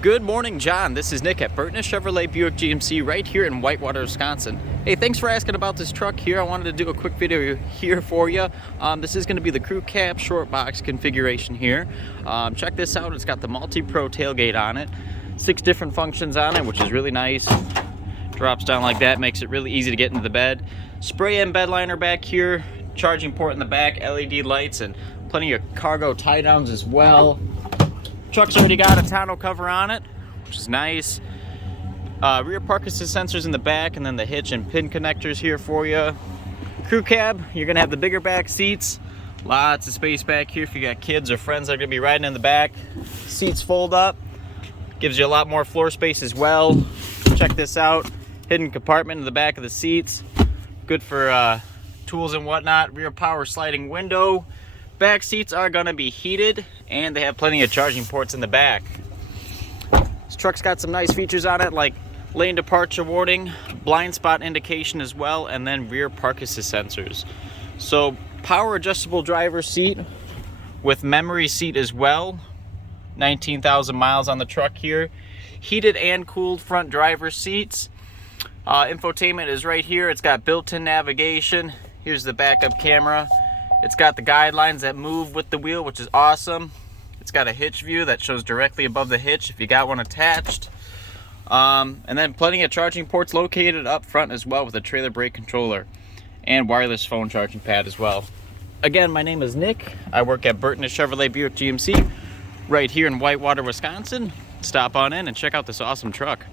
Good morning, John. This is Nick at Burton Chevrolet Buick GMC right here in Whitewater, Wisconsin. Hey, thanks for asking about this truck here. I wanted to do a quick video here for you. This is going to be the crew cab short box configuration here. Check this out. It's got the multi-pro tailgate on it. 6 different functions on it, which is really nice. Drops down like that, makes it really easy to get into the bed. Spray and bed liner back here. Charging port in the back, LED lights, and plenty of cargo tie downs as well. Truck's already got a tonneau cover on it, which is nice. Rear park assist sensors in the back, and then the hitch and pin connectors here for you. Crew cab, you're gonna have the bigger back seats. Lots of space back here if you got kids or friends that are gonna be riding in the back. Seats fold up, gives you a lot more floor space as well. Check this out, hidden compartment in the back of the seats. Good for tools and whatnot. Rear power sliding window. Back seats are gonna be heated, and they have plenty of charging ports in the back. This truck's got some nice features on it, like lane departure warning, blind spot indication as well, and then rear park assist sensors. So power adjustable driver's seat with memory seat as well. 19,000 miles on the truck here. Heated and cooled front driver's seats. Infotainment is right here. It's got built-in navigation. Here's the backup camera. It's got the guidelines that move with the wheel, which is awesome. It's got a hitch view that shows directly above the hitch if you got one attached. And then plenty of charging ports located up front as well with a trailer brake controller and wireless phone charging pad as well. Again, my name is Nick. I work at Burton Chevrolet Buick GMC right here in Whitewater, Wisconsin. Stop on in and check out this awesome truck.